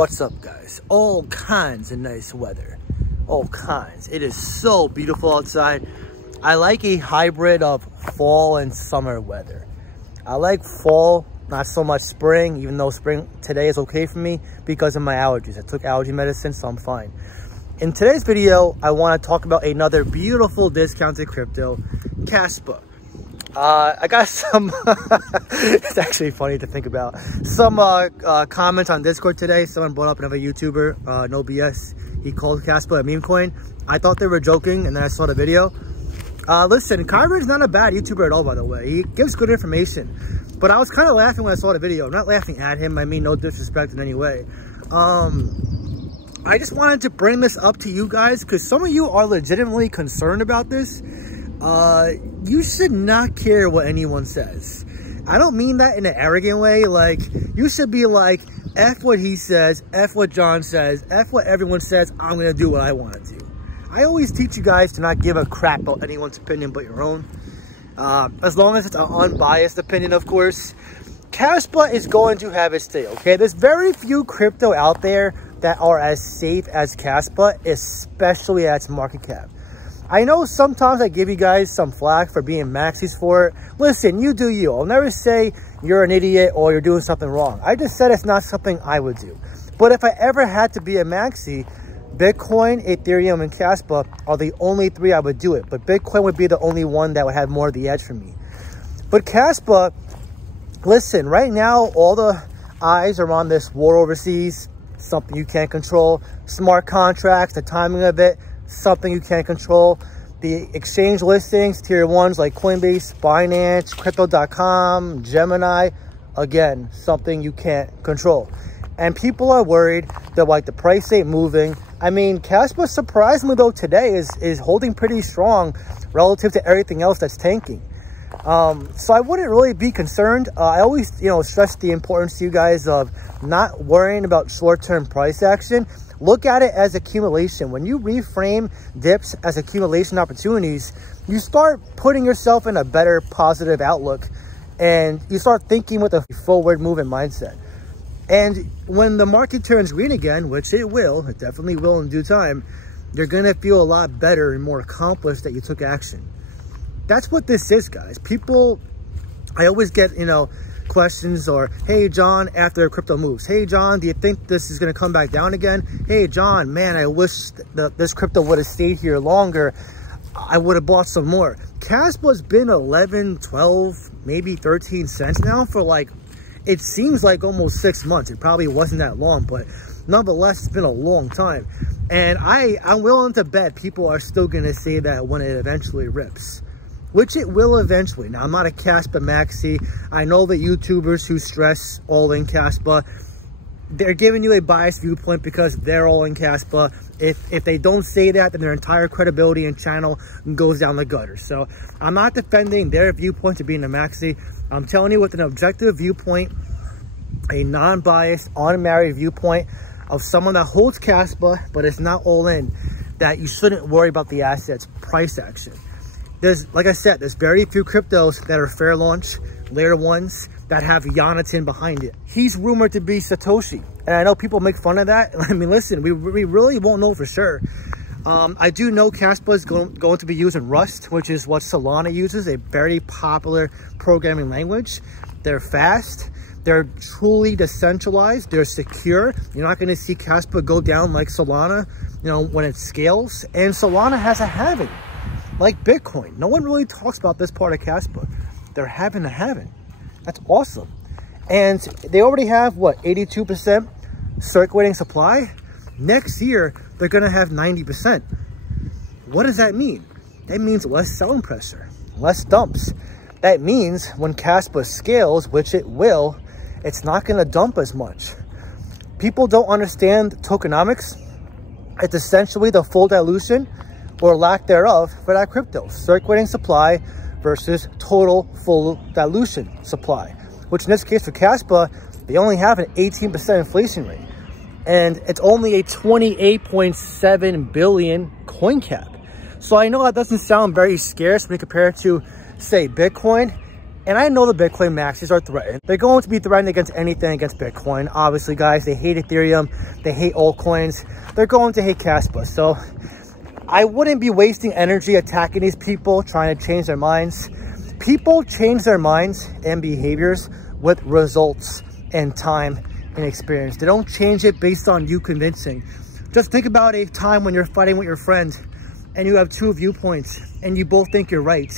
What's up, guys? All kinds of nice weather. All kinds. It is so beautiful outside. I like a hybrid of fall and summer weather. I like fall, not so much spring, even though spring today is okay for me because of my allergies. I took allergy medicine, so I'm fine. In today's video, I want to talk about another beautiful discounted crypto, Kaspa. I got some, it's actually funny to think about, some comments on Discord today. Someone brought up another YouTuber, no BS. He called Kaspa a meme coin. I thought they were joking, and then I saw the video. Listen, Kyron's not a bad YouTuber at all, by the way. He gives good information. But I was kind of laughing when I saw the video. I'm not laughing at him. I mean, no disrespect in any way. I just wanted to bring this up to you guys because some of you are legitimately concerned about this. You should not care what anyone says. I don't mean that in an arrogant way. Like, you should be like, F what he says, F what John says, F what everyone says, I'm going to do what I want to do. I always teach you guys to not give a crap about anyone's opinion but your own. As long as it's an unbiased opinion, of course. Kaspa is going to have its day, okay? There's very few crypto out there that are as safe as Kaspa, especially at its market cap. I know sometimes I give you guys some flack for being maxis for it. Listen, you do you. I'll never say you're an idiot or you're doing something wrong. I just said it's not something I would do. But if I ever had to be a maxi, Bitcoin, Ethereum, and Kaspa are the only three I would do it. But Bitcoin would be the only one that would have more of the edge for me. But Kaspa, listen, right now, all the eyes are on this war overseas, something you can't control. Smart contracts, the timing of it, something you can't control. The exchange listings, tier ones like Coinbase, Binance, Crypto.com, Gemini, again, something you can't control. And people are worried that like the price ain't moving. I mean, Kaspa, surprisingly though, today is holding pretty strong relative to everything else that's tanking. So I wouldn't really be concerned. I always, stress the importance to you guys of not worrying about short-term price action. Look at it as accumulation. When you reframe dips as accumulation opportunities, you start putting yourself in a better positive outlook and you start thinking with a forward moving mindset. And when the market turns green again, which it will, it definitely will in due time, you're going to feel a lot better and more accomplished that you took action. That's what this is, guys. People, I always get, questions or, hey, John, after crypto moves. Hey, John, do you think this is going to come back down again? Hey, John, man, I wish this crypto would have stayed here longer. I would have bought some more. Kaspa's been 11, 12, maybe 13 cents now for like, it seems like almost 6 months. It probably wasn't that long, but nonetheless, it's been a long time. And I'm willing to bet people are still going to say that when it eventually rips. Which it will eventually. Now, I'm not a Kaspa maxi. I know that YouTubers who stress all in Kaspa, they're giving you a biased viewpoint because they're all in Kaspa. If they don't say that, then their entire credibility and channel goes down the gutter. So I'm not defending their viewpoint to being a maxi. I'm telling you with an objective viewpoint, a non-biased, unmarried viewpoint of someone that holds Kaspa, but it's not all in, that you shouldn't worry about the asset's price action. Like I said, there's very few cryptos that are fair launch, layer ones that have Jonathan behind it. He's rumored to be Satoshi. And I know people make fun of that. I mean, listen, we really won't know for sure. I do know Kaspa is going to be using Rust, which is what Solana uses, a very popular programming language. They're fast. They're truly decentralized. They're secure. You're not going to see Kaspa go down like Solana, when it scales. And Solana has a halving. Like Bitcoin. No one really talks about this part of Kaspa. They're having a halving. That's awesome. And they already have, what, 82% circulating supply? Next year, they're going to have 90%. What does that mean? That means less selling pressure, less dumps. That means when Kaspa scales, which it will, it's not going to dump as much. People don't understand tokenomics. It's essentially the full dilution or lack thereof for that crypto. Circulating supply versus total full dilution supply, which in this case for Kaspa, they only have an 18% inflation rate. And it's only a 28.7 billion coin cap. So I know that doesn't sound very scarce when you compare it to, say, Bitcoin. And I know the Bitcoin maxis are threatened. They're going to be threatened against anything against Bitcoin. Obviously, guys, they hate Ethereum. They hate altcoins. They're going to hate Kaspa. So I wouldn't be wasting energy attacking these people, trying to change their minds. People change their minds and behaviors with results and time and experience. They don't change it based on you convincing. Just think about a time when you're fighting with your friend and you have two viewpoints and you both think you're right.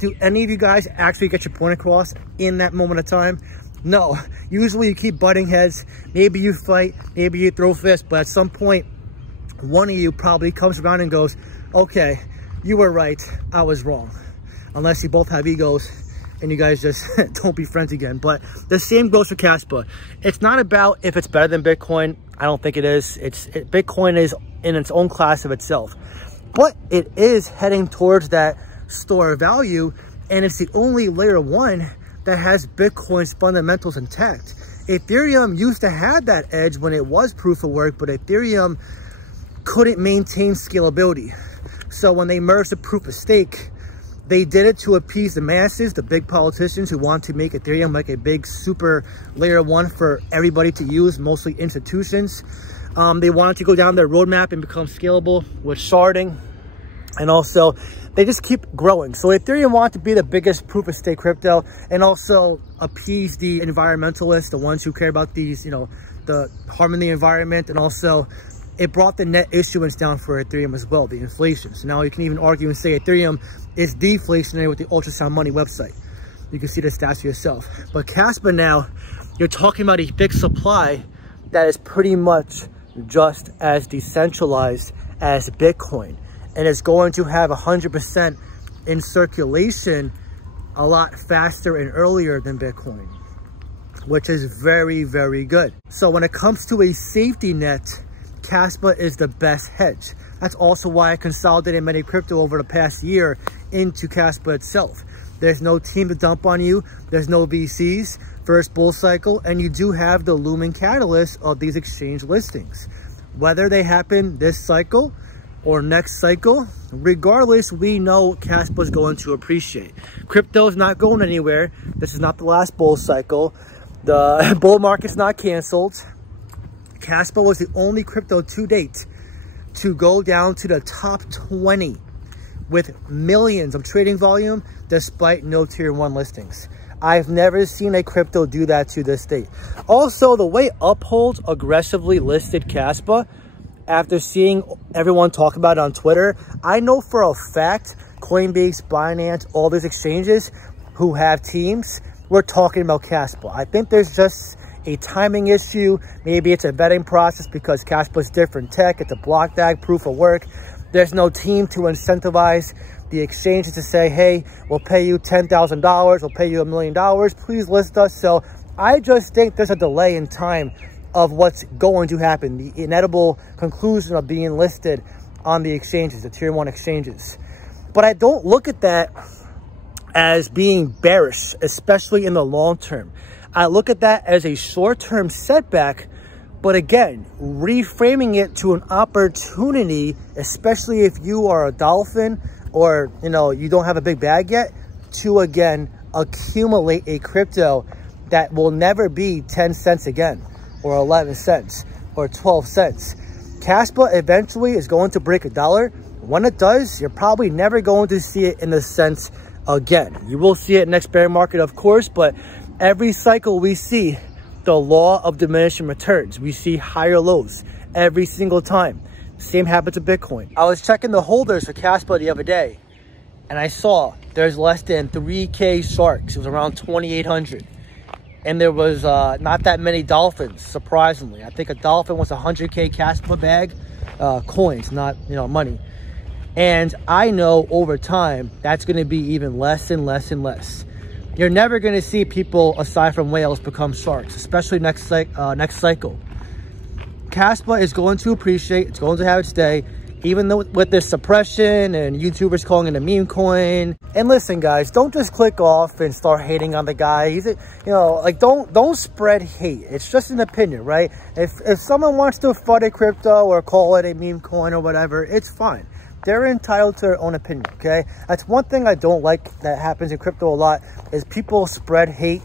Do any of you guys actually get your point across in that moment of time? No. Usually you keep butting heads. Maybe you fight, maybe you throw fists, but at some point, one of you probably comes around and goes, okay, you were right, I was wrong. Unless you both have egos and you guys just don't be friends again. But the same goes for Kaspa. It's not about if it's better than Bitcoin. I don't think it is. Bitcoin is in its own class of itself. But it is heading towards that store of value, and it's the only layer one that has Bitcoin's fundamentals intact. Ethereum used to have that edge when it was proof of work, but Ethereum couldn't maintain scalability. So when they merged the proof of stake, they did it to appease the masses, the big politicians who want to make Ethereum like a big super layer one for everybody to use, mostly institutions. They wanted to go down their roadmap and become scalable with sharding. And also, they just keep growing. So Ethereum wanted to be the biggest proof of stake crypto and also appease the environmentalists, the ones who care about these, you know, the harming the environment. And also, it brought the net issuance down for Ethereum as well, the inflation. So now you can even argue and say Ethereum is deflationary with the ultrasound money website. You can see the stats for yourself. But Kaspa now, you're talking about a fixed supply that is pretty much just as decentralized as Bitcoin. And it's going to have 100% in circulation a lot faster and earlier than Bitcoin, which is very, very good. So when it comes to a safety net, Kaspa is the best hedge. That's also why I consolidated many crypto over the past year into Kaspa itself. There's no team to dump on you. There's no VCs, first bull cycle, and you do have the looming catalyst of these exchange listings. Whether they happen this cycle or next cycle, regardless, we know Kaspa is going to appreciate. Crypto is not going anywhere. This is not the last bull cycle. The bull market's not canceled. Kaspa was the only crypto to date to go down to the top 20 with millions of trading volume despite no tier 1 listings. I've never seen a crypto do that to this date. Also, the way Uphold aggressively listed Kaspa, after seeing everyone talk about it on Twitter, I know for a fact Coinbase, Binance, all these exchanges who have teams, we're talking about Kaspa. I think there's just a timing issue. Maybe it's a vetting process because Kaspa is different tech. It's a block DAG, proof of work. There's no team to incentivize the exchanges to say, hey, we'll pay you $10,000, we'll pay you $1 million, please list us. So I just think there's a delay in time of what's going to happen, the inevitable conclusion of being listed on the exchanges, the tier 1 exchanges. But I don't look at that as being bearish, especially in the long term. I look at that as a short-term setback, but again, reframing it to an opportunity, especially if you are a dolphin or, you know, you don't have a big bag yet, to again accumulate a crypto that will never be 10 cents again, or 11 cents, or 12 cents. Kaspa eventually is going to break $1. When it does, you're probably never going to see it in the cents again. You will see it next bear market, of course, but every cycle we see the law of diminishing returns. We see higher lows every single time. Same happens to Bitcoin. I was checking the holders for Kaspa the other day, and I saw there's less than 3K sharks. It was around 2,800. And there was not that many dolphins, surprisingly. I think a dolphin was 100K Kaspa bag, coins, not, you know, money. And I know over time, that's going to be even less and less and less. You're never going to see people, aside from whales, become sharks, especially next cycle. Kaspa is going to appreciate, it's going to have its day, even though with this suppression and YouTubers calling it a meme coin. And listen, guys, don't just click off and start hating on the guy. He's, you know, like, don't spread hate. It's just an opinion, right? If someone wants to FUD a crypto or call it a meme coin or whatever, it's fine. they're entitled to their own opinion, okay? That's one thing I don't like that happens in crypto a lot, is people spread hate,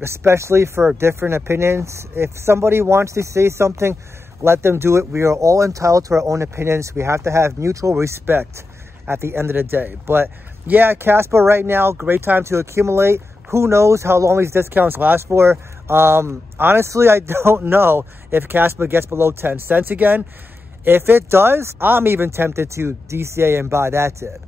especially for different opinions. If somebody wants to say something, let them do it. We are all entitled to our own opinions. We have to have mutual respect at the end of the day. But yeah, Kaspa right now, great time to accumulate. Who knows how long these discounts last for? Honestly, I don't know if Kaspa gets below 10 cents again. If it does, I'm even tempted to DCA and buy that tip.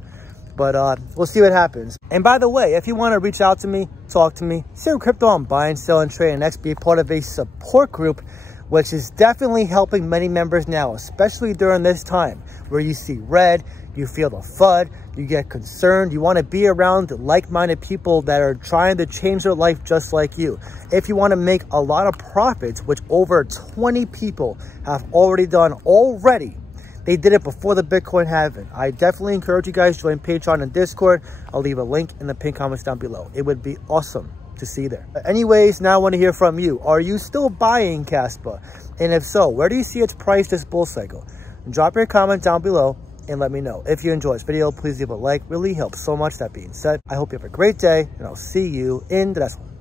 But we'll see what happens. And by the way, if you want to reach out to me, talk to me, see what crypto I'm buying, selling, trading next, be part of a support group, which is definitely helping many members now, especially during this time where you see red, you feel the FUD, you get concerned, you want to be around like-minded people that are trying to change their life just like you. If you want to make a lot of profits, which over 20 people have already done already, they did it before the Bitcoin halving. I definitely encourage you guys to join Patreon and Discord. I'll leave a link in the pinned comments down below. It would be awesome to see you there. Anyways, now I want to hear from you. Are you still buying Kaspa? And if so, where do you see its price this bull cycle? Drop your comment down below and let me know. If you enjoyed this video, please leave a like. Really helps so much. That being said, I hope you have a great day, and I'll see you in the next one.